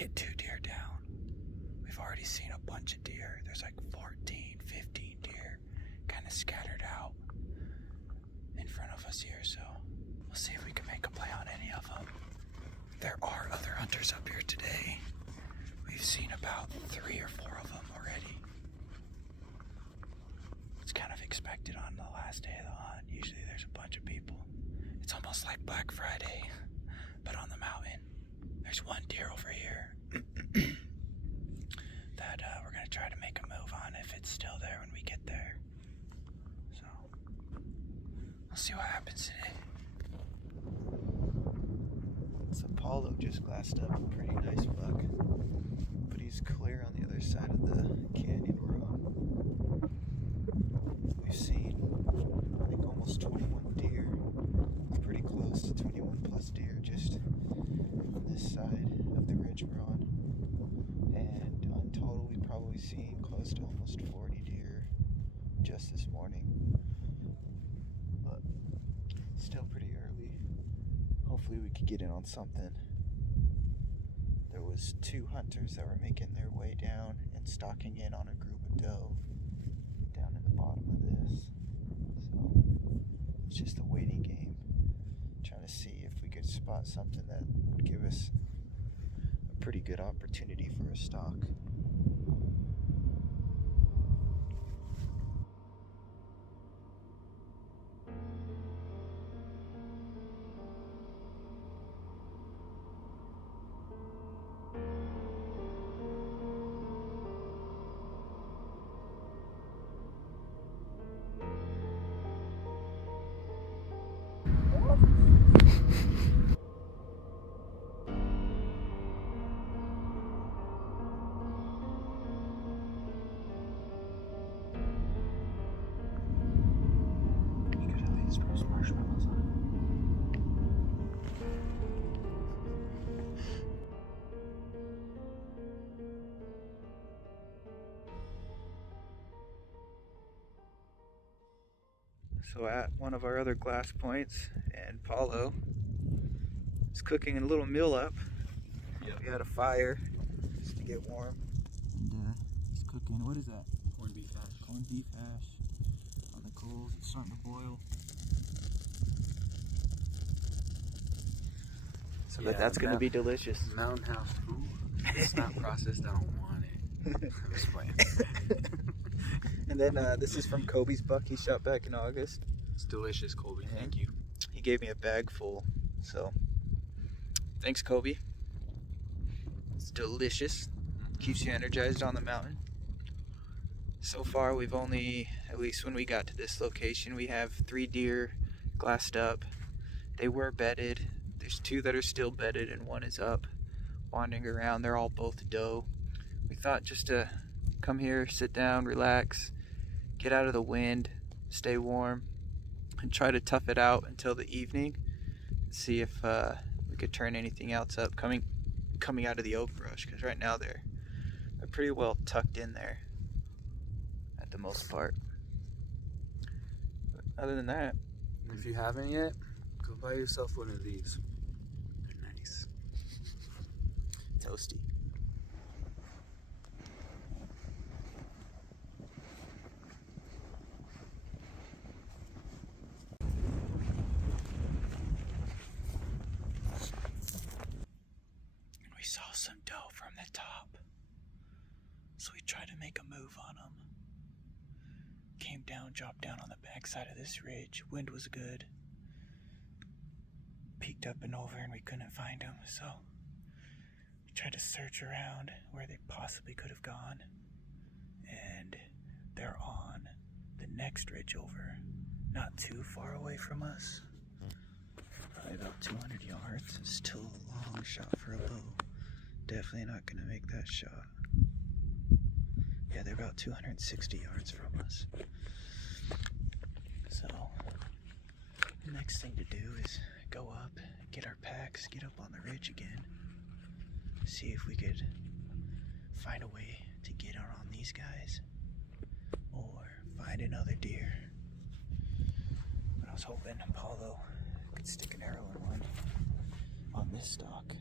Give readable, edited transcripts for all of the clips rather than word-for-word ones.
get 2 deer down. We've already seen a bunch of deer. There's like 14, 15 deer kind of scattered out in front of us here, so we'll see if we can make a play on any of them. There are other hunters up here today. We've seen about 3 or 4 of them already. It's kind of expected on the last day of the hunt. Usually there's a bunch of people. It's almost like Black Friday, but on the mountain. There's one deer over here that we're going to try to make a move on if it's still there when we get there. So, we'll see what happens today. So Paulo just glassed up a pretty nice buck, but he's clear on the other side of the canyon we're on. We've seen, I think, almost 21 deer. It's pretty close to 21 plus deer just on this side of the ridge we're on. And in total, we've probably seen close to almost 40 deer just this morning. But still pretty early. Hopefully we could get in on something. There was 2 hunters that were making their way down and stalking in on a group of doe down in the bottom of this. So it's just a waiting game. Trying to see if we could spot something that would give us a pretty good opportunity for a stalk. Marshmallows on it. So at one of our other glass points, and Paulo is cooking a little meal up. Yep. We had a fire just to get warm. And he's cooking, what is that? Corned beef hash. Corned beef hash on the coals. It's starting to boil. So yeah, that's going to be delicious. Mountain house food. It's not processed. I don't want it. I'm just playing. And then this is from Kobe's buck he shot back in August. It's delicious, Kobe. Yeah. Thank you. He gave me a bag full. So thanks, Kobe. It's delicious. Keeps you energized on the mountain. So far we've only, at least when we got to this location, we have 3 deer glassed up. They were bedded. There's 2 that are still bedded and 1 is up, wandering around. They're all both doe. We thought just to come here, sit down, relax, get out of the wind, stay warm, and try to tough it out until the evening. See if we could turn anything else up coming out of the oak brush, because right now they're pretty well tucked in there at the most part. But other than that, if you haven't yet, go buy yourself one of these. They're nice. Toasty. We saw some doe from the top, so we tried to make a move on them. Came down, dropped down on the backside of this ridge. Wind was good. Peeked up and over and we couldn't find them, so we tried to search around where they possibly could have gone, and they're on the next ridge over, not too far away from us, probably about 200 yards. It's still a long shot for a bow. Definitely not gonna make that shot. Yeah, they're about 260 yards from us. So the next thing to do is go up, get our packs, get up on the ridge again, see if we could find a way to get on these guys or find another deer. But I was hoping Apollo could stick an arrow in one on this stalk.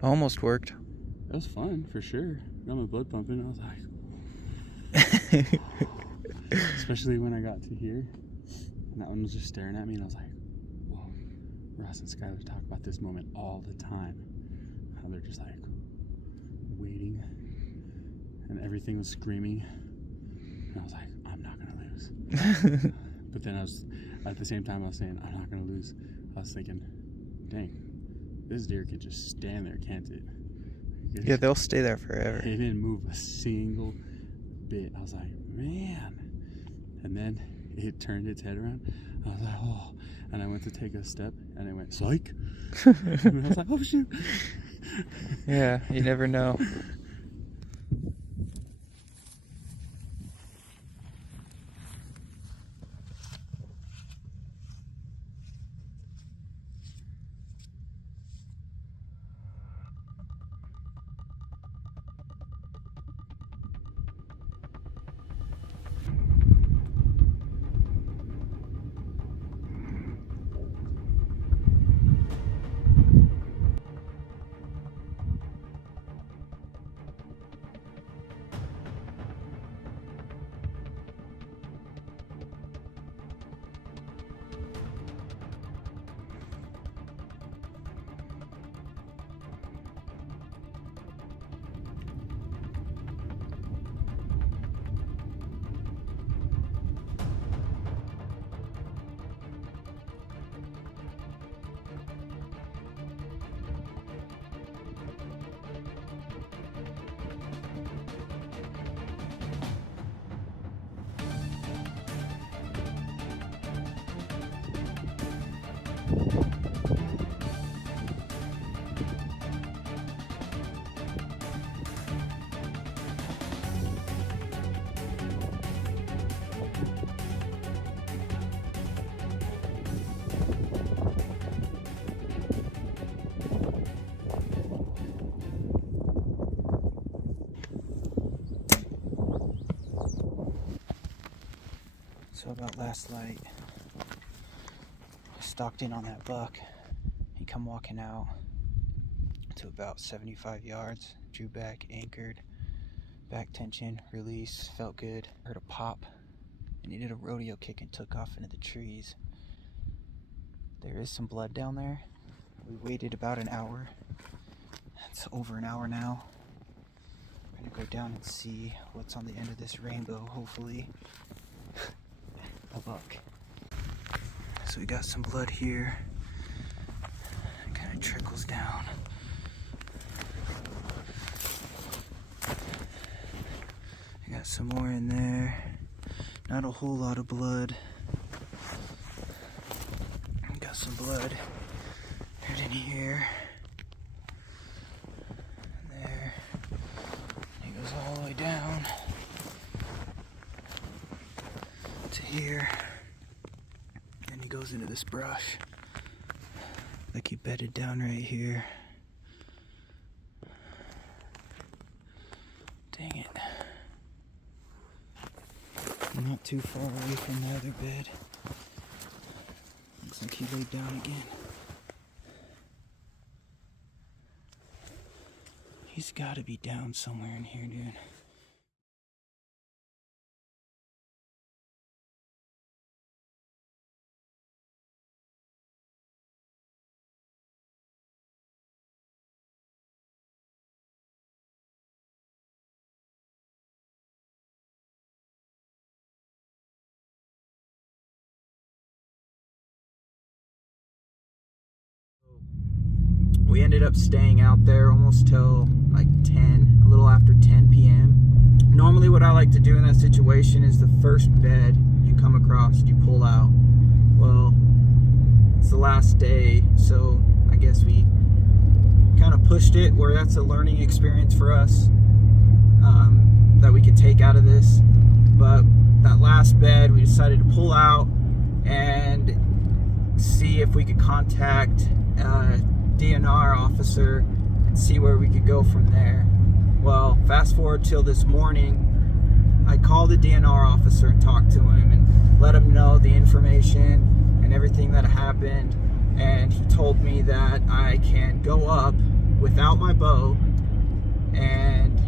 Almost worked. That was fun for sure. Got my blood pumping. I was like, especially when I got to here, and that one was just staring at me, and I was like, whoa. Ross and Skylar talk about this moment all the time. How they're just like waiting, and everything was screaming, and I was like, I'm not gonna lose. But then at the same time I was saying, I'm not gonna lose. I was thinking, dang, this deer could just stand there, can't it? Yeah, they'll stay there forever. It didn't move a single bit. I was like, man. And then it turned its head around. I was like, oh. And I went to take a step, and I went, psych. And I was like, oh, shoot. Yeah, you never know. So about last light, I stalked in on that buck. He come walking out to about 75 yards, drew back, anchored, back tension, release, felt good. Heard a pop, and he did a rodeo kick and took off into the trees. There is some blood down there. We waited about an hour. It's over an hour now. We're gonna go down and see what's on the end of this rainbow, hopefully. A buck. So we got some blood here. It kind of trickles down. We got some more in there. Not a whole lot of blood. We got some blood right in here. And there. It goes all the way down to here, and he goes into this brush, like he bedded down right here. Dang it. Not too far away from the other bed. Looks like he laid down again. He's gotta be down somewhere in here, dude. We ended up staying out there almost till like 10, a little after 10 p.m. Normally what I like to do in that situation is the first bed you come across, you pull out. Well, it's the last day, so I guess we kind of pushed it where that's a learning experience for us that we could take out of this. But that last bed, we decided to pull out and see if we could contact DNR officer and see where we could go from there. Well, fast forward till this morning, I called the DNR officer and talked to him and let him know the information and everything that happened, and he told me that I can go up without my bow and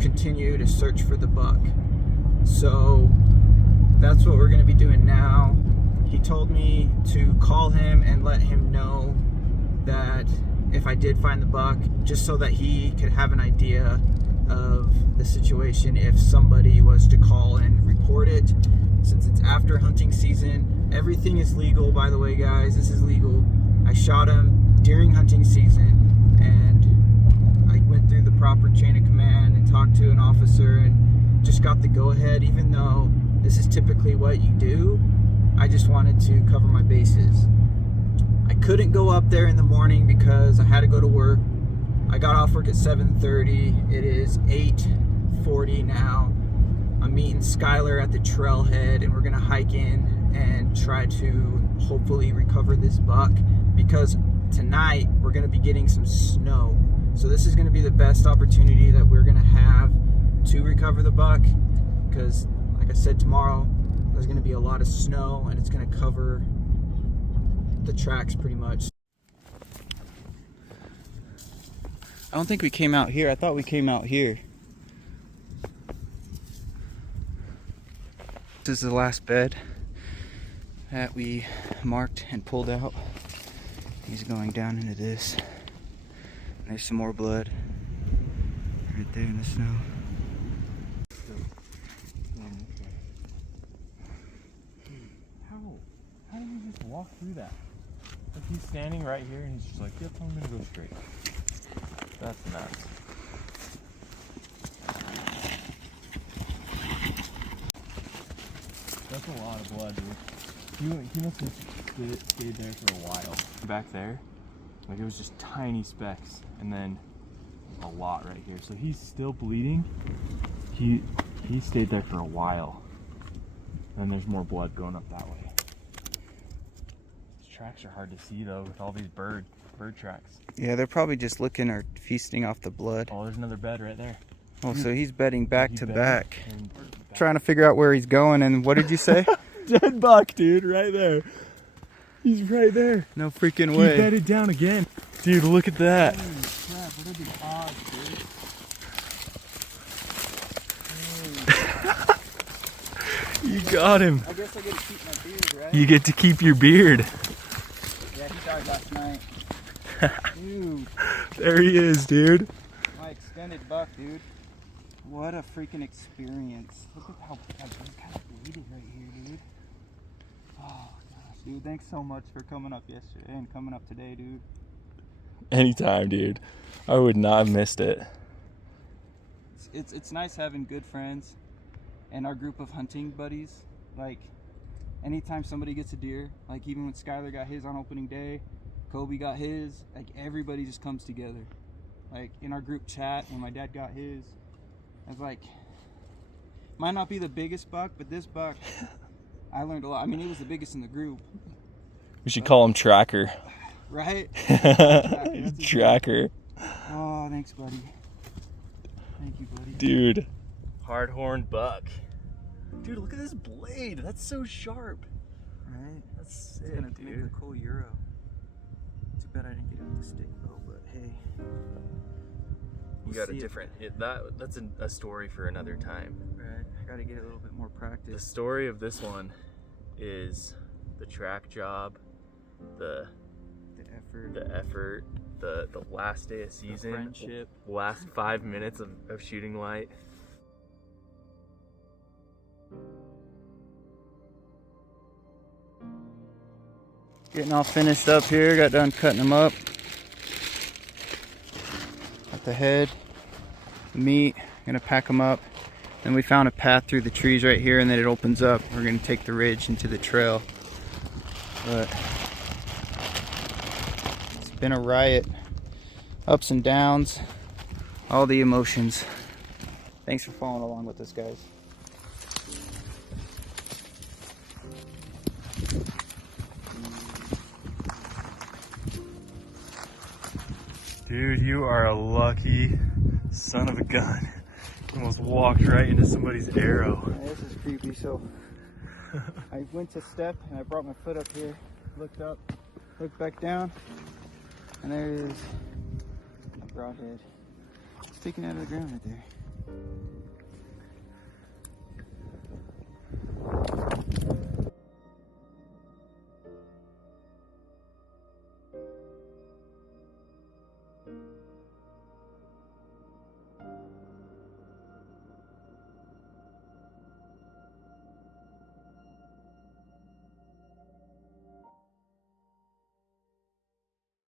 continue to search for the buck. So that's what we're going to be doing now. He told me to call him and let him know that if I did find the buck, just so that he could have an idea of the situation if somebody was to call and report it. Since it's after hunting season, everything is legal, by the way, guys. This is legal. I shot him during hunting season, and I went through the proper chain of command and talked to an officer and just got the go-ahead. Even though this is typically what you do, I just wanted to cover my bases. I couldn't go up there in the morning because I had to go to work. I got off work at 7:30. It is 8:40 now. I'm meeting Skylar at the trailhead, and we're gonna hike in and try to hopefully recover this buck, because tonight we're gonna be getting some snow. So this is gonna be the best opportunity that we're gonna have to recover the buck, because like I said, tomorrow there's gonna be a lot of snow and it's gonna cover the tracks pretty much. I don't think we came out here. I thought we came out here. This is the last bed that we marked and pulled out. He's going down into this. There's some more blood right there in the snow. How did he just walk through that? Like, he's standing right here and he's just like, yep, I'm gonna go straight. That's nuts. That's a lot of blood, dude. He must have stayed there for a while. Back there, like, it was just tiny specks, and then a lot right here. So he's still bleeding. He stayed there for a while. And there's more blood going up that way. These tracks are hard to see though, with all these bird tracks. Yeah, they're probably just looking or feasting off the blood. Oh, there's another bed right there. Oh, so he's bedding back to back. And Trying to figure out where he's going, and what did you say? dead buck, dude, right there. He's right there. No freaking He way. bedded down again. Dude, look at that. Holy crap, what are the odds, dude? You got him. I guess I get to keep my beard, right? You get to keep your beard. Yeah, he died last night. Dude, There he is, dude. my extended buck, dude. What a freaking experience. Look at how I'm kind of bleeding right here, dude. Oh, gosh, dude. Thanks so much for coming up yesterday and coming up today, dude. Anytime, dude. I would not have missed it. It's nice having good friends and our group of hunting buddies. Like, anytime somebody gets a deer, like even when Skylar got his on opening day, Kobe got his, like everybody just comes together. Like in our group chat, when my dad got his, I was like, might not be the biggest buck, but this buck, I learned a lot. I mean, it was the biggest in the group, We should call him Tracker. right? Tracker. Oh, thanks, buddy. Thank you, buddy. Dude. Hard-horned buck. Dude, look at this blade. That's so sharp. Right? That's It's sick, gonna make dude. a cool Euro. Too bad I didn't get it with the stick bow, but hey. You got a See it. different... That's a story for another time. Right. I gotta get a little bit more The practice. story of this one is the track job, the effort, the last day of season, friendship. last 5 minutes of shooting light. Getting all finished up here. Got done cutting them up. Got the head, the meat. Gonna pack them up. Then we found a path through the trees right here, and then it opens up. We're gonna take the ridge into the trail. But it's been a riot. Ups and downs. All the emotions. Thanks for following along with us, guys. Dude, you are a lucky son of a gun. You almost walked right into somebody's arrow. This is creepy. So I went to step and I brought my foot up here, looked up, looked back down, and there's broadhead sticking out of the ground right there.